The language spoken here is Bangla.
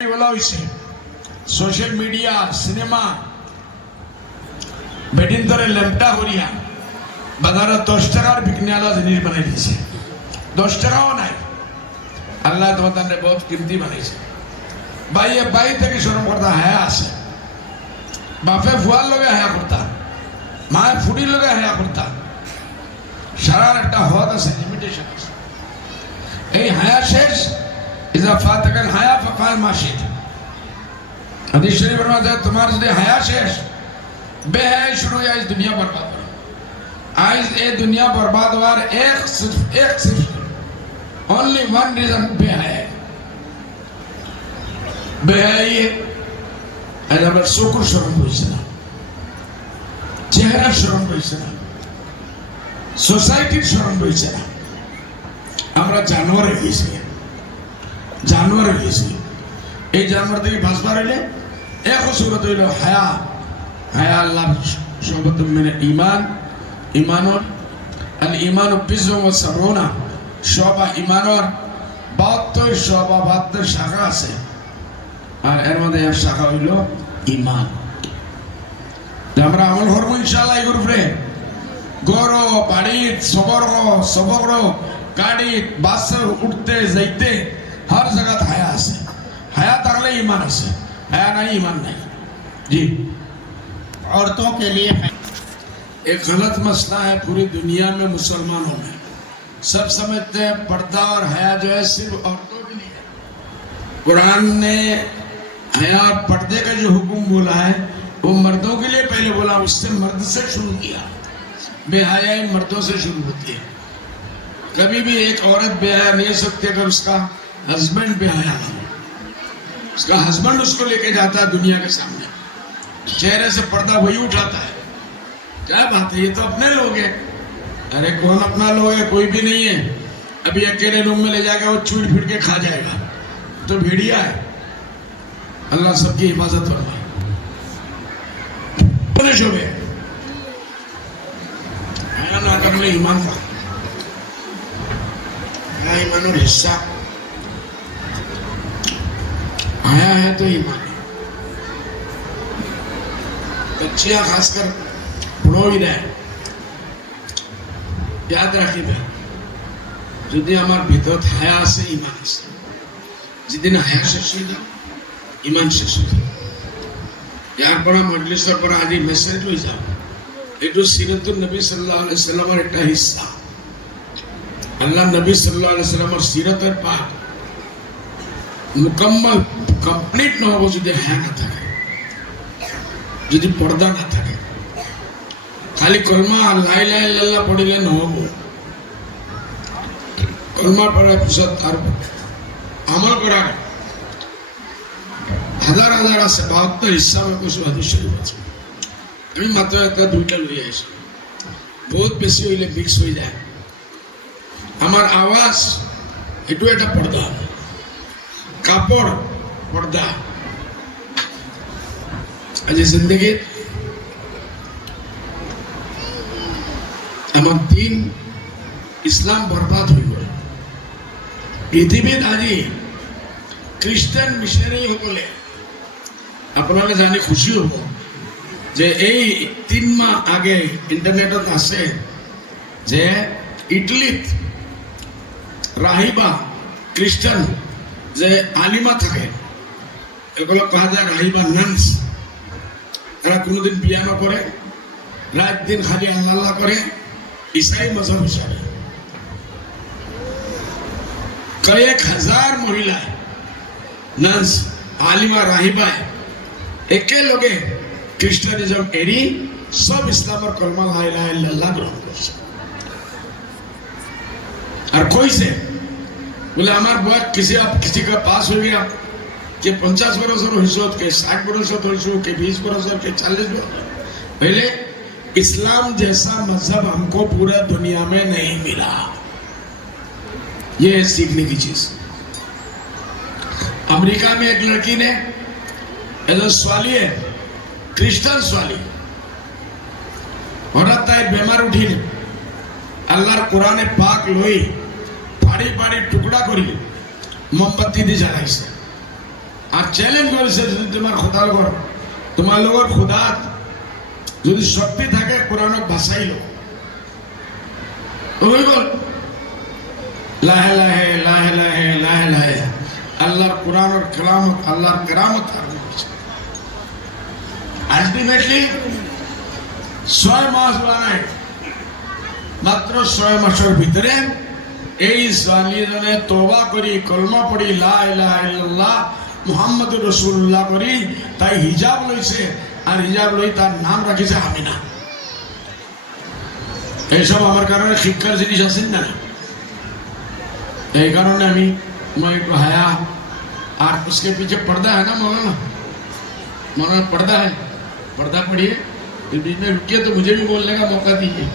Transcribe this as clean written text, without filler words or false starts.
सोशल मीडिया सिनेमा बेटिन तरे लेमटा करिया बाजार 10 টাকার বিকনে আলা জিনিস বানাই দিয়েছে 10 টাকাও নাই আল্লাহ তোমাদের বহুত কিমতি বানাইছে ভাই থেকে শরম করতা হায়া আছে বাপে ফুয়ার লগে হায়া করতা মায়ে ফুডির লগে হায়া করতা সারার একটা হদ আছে লিমিটেশন আছে এই হায়া শেষ ইজা ফাতাকাল হায়া ফাকাল মাশিদ হাদিস শরীফে আছে তোমার যদি হায়া শেষ বেহায়া শুরু হয় ইস দুনিয়া বরবাদ आज ये दुनिया बर्बाद हुआ एक सिर्फ ओनली वन रीजन बेहाई आज আমার শুকর শরম হইছে না চেহারা শরম হইছে না সোসাইটির শরম হইছে না আমরা জানোয়ার হইছি এই জানোয়ার থেকে বাঁচবার হইলে এক সুরত হইল হায়া আল্লাহর শপথ মেনে ঈমান ইমানর আল ইমান বিজম ও সাবরুনা শবা ইমানর 72 শাখা আছে আর এর মধ্যে এক শাখা হইল ইমান আমরা আমল করব ইনশাআল্লাহ এর উপরে গরো বাড়ি সবর গাড়ি বাসে উঠতে যাইতে হর জায়গায় হায়া আছে হায়া থাকলে ইমান আছে হায়া নাই ইমান নাই জি औरतों के लिए एक गलत मसला है पूरी दुनिया में मुसलमानों में सब समझते हैं पर्दा और हया जो है सिर्फ औरतों के लिए कुरान ने हया और पर्दे का जो हुक्म बोला है वो मर्दों के लिए पहले बोला उससे मर्द से शुरू किया बेहयाई मर्दों से शुरू होती है कभी भी एक औरत बेहया नहीं हो सकती अगर उसका हस्बैंड बेहया ना हो उसका हस्बैंड उसको लेके जाता है दुनिया के सामने चेहरे से पर्दा वही उठाता है क्या बात है ये तो अपने लोग हैं अरे कौन अपना लोग है कोई भी नहीं है अभी अकेले रूम में ले जाकर वो छूट फिर के खा जाएगा तो भेड़िया है अल्लाह सबकी हिफाजत फरमाए शोभे आया ना करने ईमान का ईमान और हिस्सा आया है तो ईमान बच्चियां खासकर याद राखिबा যদি আমার ভিতর হায়া আছে ঈমান আছে যেদিন হায়া শেষ হয়ে যায় ঈমান শেষ হয়ে যায় ইয়ার পরে মজলিসের পরে আজি মেসেজ হয়ে যাবে এটা সিরাতুন নবী সাল্লাল্লাহু আলাইহি সাল্লামের একটা হিস্সা আল্লাহ নবী সাল্লাল্লাহু আলাইহি সাল্লামের সিরাতের পাক মুকম্মল কমপ্লিট না হবে যদি হায়া না থাকে যদি পর্দা না থাকে खाली कलमा ला इलाहा इल्लल्लाह पढ़िले নহব कलमा पढ़ार पिছত तार আমল করা হাজার আছে 72 হিসাব में कुछ হাদিস শরীফ আছে আমি মাত্র একটা দুইটা লই আইছি বহুত বেশি হইলে মিক্স হয়ে যায় আমার আওয়াজ এটু এটা পর্দা কাপড় পর্দা আজ জিন্দেগি আমার দিন ইসলাম বরবাদ হয়ে গেল পৃথিবীত আজি খ্রিস্টান মিশনারি সকলে আপনারা জানি খুশি হব যে এই 3 মাহ আগে ইন্টারনেটত আছে যে ইটালিত রাহিবা খ্রিস্টান যে আলিমা থাকে এগুলো কাজা যায় রাহিবা নানস এরা কোনোদিন বিয়া না করে রাত দিন খালি আল্লাহ করে ईसाई मजहब हिसाब कई 1000 महिला नर्स आलिमा राहिबा एक लोगे ख्रिस्टानिज्म एरी सब इस्लाम और कलमा ला इलाहा इल्लल्लाह ग्रहण करছে और कोई से बोले हमार बुआ किसी का पास हो गया कि 50 बरस हो के 60 बरस हो के 20 बरस के 40 बरस पहले इस्लाम जैसा मजहब हमको पूरा दुनिया में नहीं मिला ये है सीखने की चीज अमेरिका में एक लड़की ने स्वाली है ख्रिस्टान स्वाली हठात ताई बेमार उठिल अल्लाहर कुराने पाक लई फाड़ी टुकड़ा करी मोमबत्ती दी জ্বালাইছে আর চ্যালেঞ্জ করেছে যদি তোমার খোদার লগর তোমার লগর খোদা যদি শক্তি থাকে কোরআনক ভাষাইল ওই বল লাহে লাহে লাহে লাহে লাহে লাহে আল্লাহর কোরআনের কালামত আল্লাহর কেরামত আরম্ভ হয়েছে আলটিমেটলি 6 মাস বানায় মাত্র 6 মাসের ভিতরে এই জালিজনে তওবা করি কলমা পড়ি লা ইলাহা ইল্লাল্লাহ মুহাম্মদুর রাসূলুল্লাহ করি তাই হিজাব লইছে আর হিজাব লই তার নাম রাখিছে আমিনা এইসব আমার কারণে শিক্ষার জিনিস আছেন না এই কারণে আমি একটু হায়া और उसके पीछे पर्दा है ना मौलाना मौलाना पर्दा है पर्दा पढ़िए बीच में रुकिए तो मुझे भी बोलने का मौका दीजिए